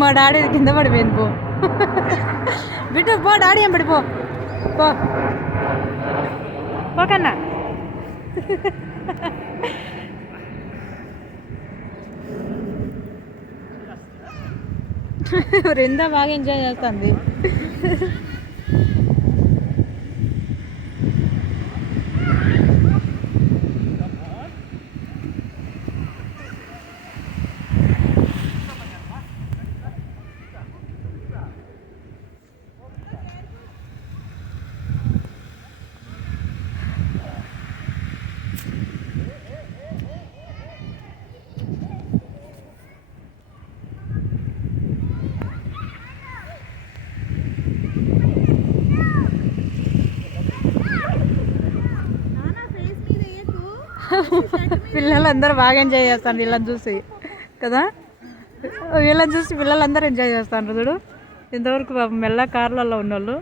మా డాడీ కింద పడిపోయింది పో బిడ్డ పో డాడీ ఏం పడిపో పో పోకన్నా రెండా బాగా ఎంజాయ్ చేస్తుంది పిల్లలందరూ బాగా ఎంజాయ్ చేస్తారు వీళ్ళని చూసి కదా వీళ్ళని చూసి పిల్లలందరూ ఎంజాయ్ చేస్తారు చూడు ఇంతవరకు మెల్ల కార్లలో ఉన్నోళ్ళు